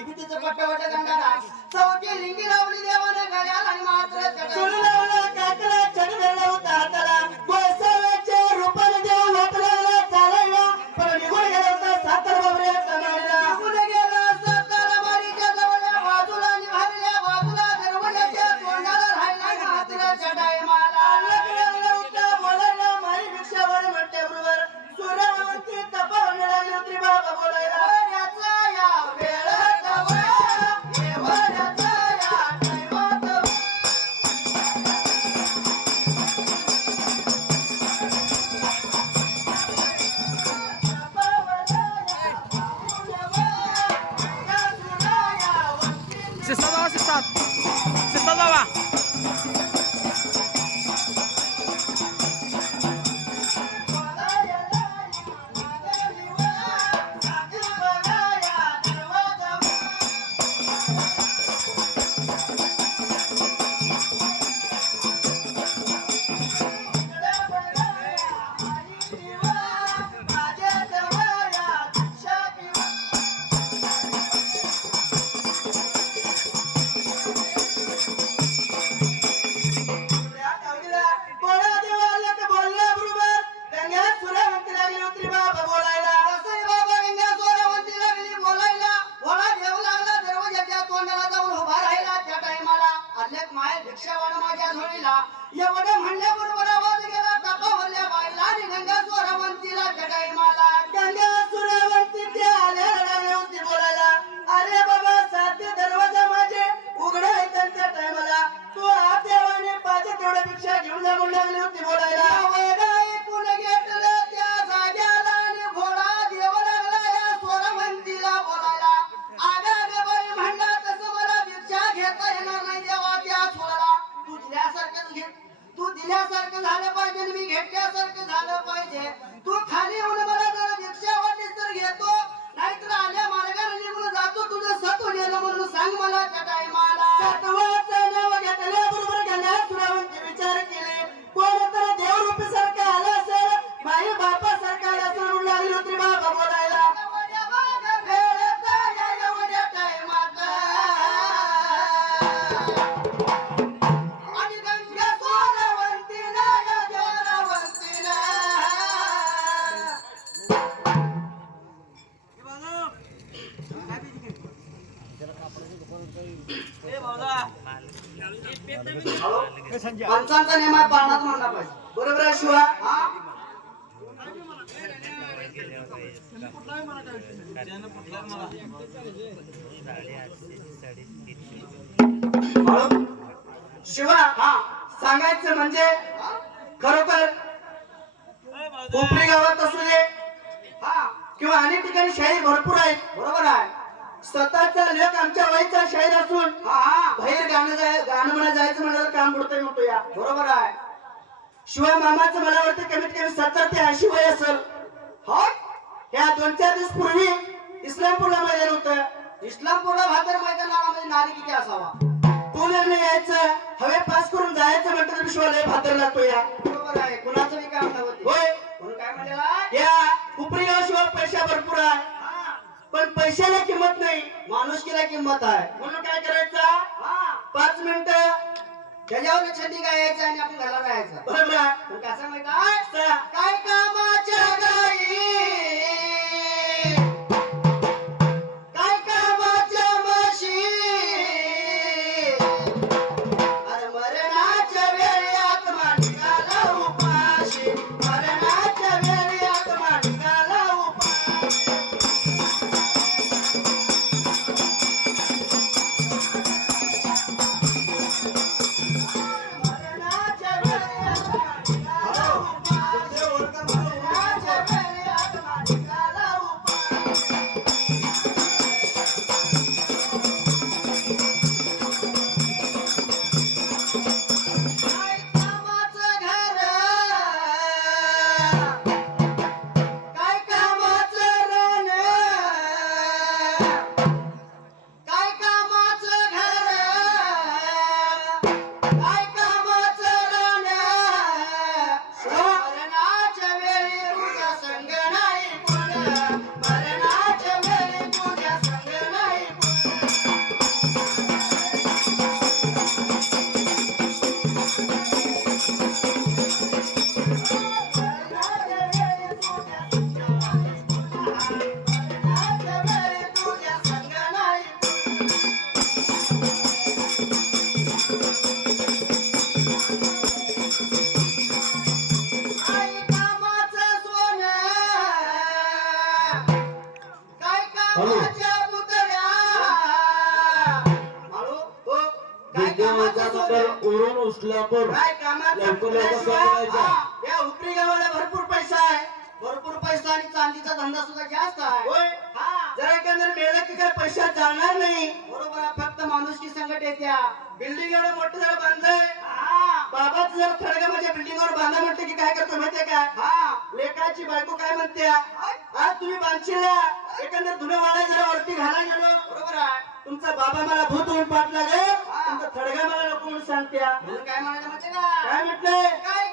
इबितीचं पट्टवट गंगारा चौकी लिंगी लावली देवाने गळ्याला आणि मात्र चढ लावला काकला चढ लावता हाताला गोसाव्याच्या रूपाने देव वाटला चालायला पण निघून गेला होता सातार बाबरे समायला निघून गेला सातार मारीच्या जवळच्या बाजूला निभारल्या बाजूला दरवाजाच्या तोंडाला राहिला मात्र चढाई माला लागला होता बोलायला माई भिक्षावर म्हटल्याबरोबर सूर्यवंती तपा मिळाली होती बाबा बोलायला वड्याचा या वेळात वया हे वड्याचा या टायमात Sista zawa. एवढं म्हणल्याबरोबर आवाज गेला तपावल्या बाईला आणि गंगा स्वरवंतीला चढाई माला गंगा सूर्यवंती ते आले लागले होती बोलायला अरे बाबा साध्य दरवाजा माझे उघडा आहे त्यांच्या टायमाला तू आत देवाने पाहिजे तेवढ्या भिक्षा घेऊन जा म्हणून लागली होती बोलायला वेडा ऐकून घेतलं त्या जाग्याला आणि भोळा देव लागला या स्वरवंतीला बोलायला आगा बाई म्हणला तसं मला भिक्षा घेता येणार नाही देवा त्या सोळाला तू दिल्यासारखं झालं पाहिजे आणि मी घेतल्यासारखं झालं पाहिजे तू खाली येऊन मला जर भिक्षा वाटलीस तर घेतो नाहीतर आल्या मार्गाने निघून जातो तुझं सत्व नेलं म्हणून सांग मला चटाई माला सत्वाचं नाव घेतल्याबरोबर गंगा सूर्यवंती विचार केले कोण तर देवरूपी सारखं आलं असेल माई बापा सारखं आलं असेल म्हणून लागली होती बाबा बोलायला पंचांचा नियम आहे पाळणाच मांडला पाहिजे बरोबर आहे शिवा हा शिवा हा सांगायचं म्हणजे खरोखर कोपरी गावात असू दे हा किंवा अनेक ठिकाणी शाहीर भरपूर आहेत बरोबर आहे स्वतःचा लेख आमच्या वयचा शाहीर असून हा बाहेर गाणं म्हणा जायचं म्हणाल काम पडतंय म्हणतो या बरोबर आहे शिवाय मामाचं मला वाटतं कमीत कमी 70 ते 80 वय असेल हो या 2-4 दिवस पूर्वी इस्लामपूरला मैदान होतं इस्लामपूरला भाकर मैदानामध्ये नारी किती असावा टू व्हीलरने यायचं हवे पास करून जायचं म्हटलं तर विश्वालय भाकर लागतो या बरोबर आहे कुणाचं बी काम नव्हती होय कोण काय म्हणलेला या उपरी गावाशिवाय पैसा भरपूर आहे पण पैशाला किंमत नाही माणुसकीला किंमत आहे म्हणून काय करायचं हा 5 मिनिटं त्याच्यावर छंदी गायचं आणि आपण घराला जायचं बरोबर आहे पण कसं माहित आहे काय कामाच्या गाई काय कामाच्या म्हशी अरे मरणाच्या वेळी आत्मा निघाला उपाशी मरणाच्या वेळी आत्मा निघाला उपाशी मरणाच्या वेळी आत्मा निघाला उपाशी चोरून उचला पण काय कामात लवकर लवकर असल्याशिवाय, संपवायचा. हा, या उपरी गावाला भरपूर पैसा आहे. भरपूर पैसा आणि चांदीचा धंदा सुद्धा जास्त आहे होय हा जरा एकंदर मेलं की काय पैसा जाणार नाही. बरोबर आहे फक्त माणुसकी संकट येत्या बिल्डिंग एवढं मोठं जरा बांधलंय. हा बाबाच जर थडगा माझ्या बिल्डिंगवर बांधा म्हटलं की काय करतो माहितीये काय? हा लेकाची बायको काय म्हणते, आज तुम्ही बांधशीला एकंदर धुणं वाळा जरा वरती घाला गेलो, बरोबर आहे तुमचा बाबा मला भूत होऊन पाठ लागे, तुमचा थडगा मला नको म्हणून सांगत्या. म्हणून काय म्हणायचं माहिती का काय म्हटलंय? काय